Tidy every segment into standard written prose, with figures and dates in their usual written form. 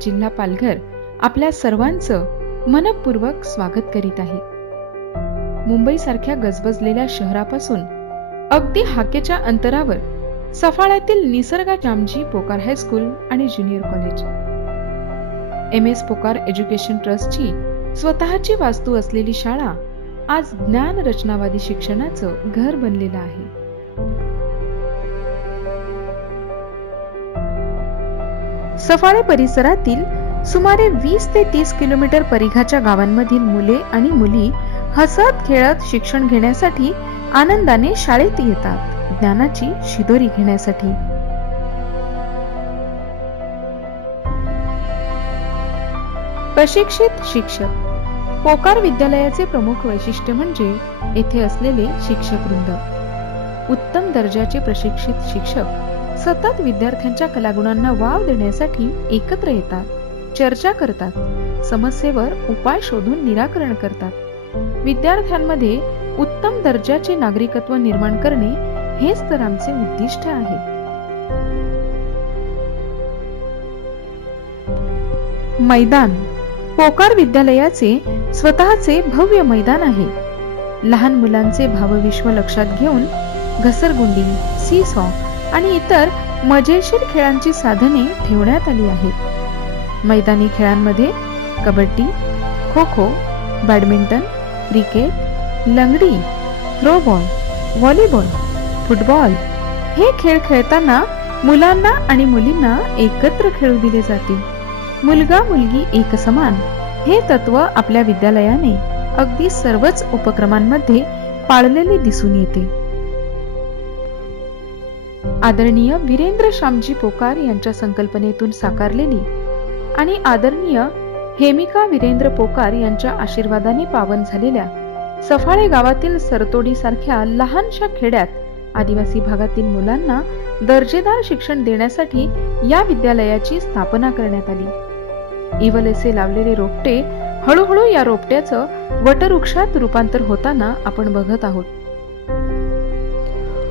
जिल्हा पालघर आपल्या सर्वांचं मनपूर्वक स्वागत करीत आहे। मुंबईसारख्या गजबजलेल्या शहरापासून अगदी हाकेच्या अंतरावर सफाळ्यातील निसर्गा जामजी पोकार हायस्कूल आणि ज्युनियर कॉलेज, MS पोकार एज्युकेशन ट्रस्टची स्वतःची वास्तू असलेली शाळा आज ज्ञान रचनावादी शिक्षणाचं घर बनलेलं आहे। सफाळे परिसरातील सुमारे 20 ते 30 किलोमीटर परिघाच्या गावांमधील मुले आणि मुली हसत खेळत शिक्षण घेण्यासाठी आनंदाने शाळेत येतात, ज्ञानाची शिदोरी घेण्यासाठी। प्रशिक्षित शिक्षक पोकार विद्यालयाचे प्रमुख वैशिष्ट्य म्हणजे येथे असलेले शिक्षक वृंद। उत्तम दर्जाचे प्रशिक्षित शिक्षक सतत विद्यार्थ्यांच्या कलागुणांना वाव देण्यासाठी एकत्र येतात, चर्चा करतात, समस्येवर उपाय शोधून निराकरण करतात। विद्यार्थ्यांमध्ये उत्तम दर्जाचे नागरिकत्व निर्माण करणे हेच तर आमचे उद्दिष्ट आहे। मैदान पोकार विद्यालयाचे स्वतःचे भव्य मैदान आहे। लहान मुलांचे भावविश्व लक्षात घेऊन घसरगुंडी, सीसॉ आणि इतर मजेशीर खेळांची साधने ठेवण्यात आली आहेत। मैदानी खेळांमध्ये कबड्डी, खो खो, बॅडमिंटन, क्रिकेट, लंगडी, थ्रोबॉल, व्हॉलीबॉल, फुटबॉल हे खेळ खेळताना मुलांना आणि मुलींना एकत्र खेळू दिले जाते। मुलगा मुलगी एक समान हे तत्व आपल्या विद्यालयाने अगदी सर्वच उपक्रमांमध्ये पाळलेले दिसून येते। आदरणीय वीरेंद्र श्यामजी पोकार यांच्या संकल्पनेतून साकारलेली आणि आदरणीय हेमिका वीरेंद्र पोकार यांच्या आशीर्वादाने पावन झालेल्या सफाळे गावातील सरतोडी सारख्या लहानशा खेड्यात आदिवासी भागातील मुलांना दर्जेदार शिक्षण देण्यासाठी या विद्यालयाची स्थापना करण्यात आली। इवलेसे लावलेले रोपटे हळूहळू या रोपट्याचं वटवृक्षात रूपांतर होताना आपण बघत आहोत।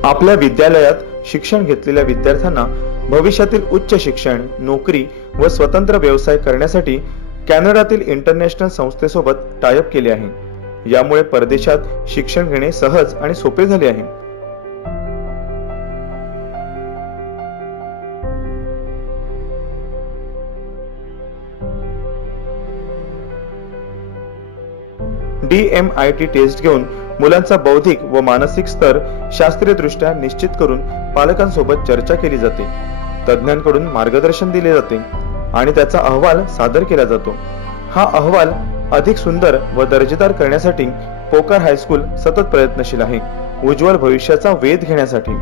आपल्या विद्यालयात शिक्षण घेतलेल्या विद्यार्थ्यांना भविष्यातील उच्च शिक्षण, नोकरी व स्वतंत्र व्यवसाय करण्यासाठी कॅनडातील इंटरनॅशनल संस्थेसोबत टायअप केले आहे। यामुळे परदेशात शिक्षण घेणे सहज आणि सोपे झाले आहे। DMIT टेस्ट घेऊन मुलांचा बौद्धिक व मानसिक स्तर शास्त्रीय दृष्ट्या निश्चित करून पालकांसोबत चर्चा केली जाते, तज्ञांकडून मार्गदर्शन दिले जाते आणि त्याचा अहवाल सादर केला जातो। हा अहवाल अधिक सुंदर व दर्जेदार करण्यासाठी पोकार हायस्कूल सतत प्रयत्नशील आहे, उज्ज्वल भविष्याचा वेध घेण्यासाठी।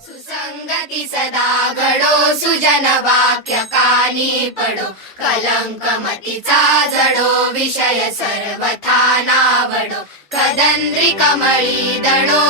सुसंगती सदा घडो, सुजन वाक्य कानी पडो, कलंक मतीचा जडो, विषय सर्वथा नावडो, कदंद्री कमळी दडो,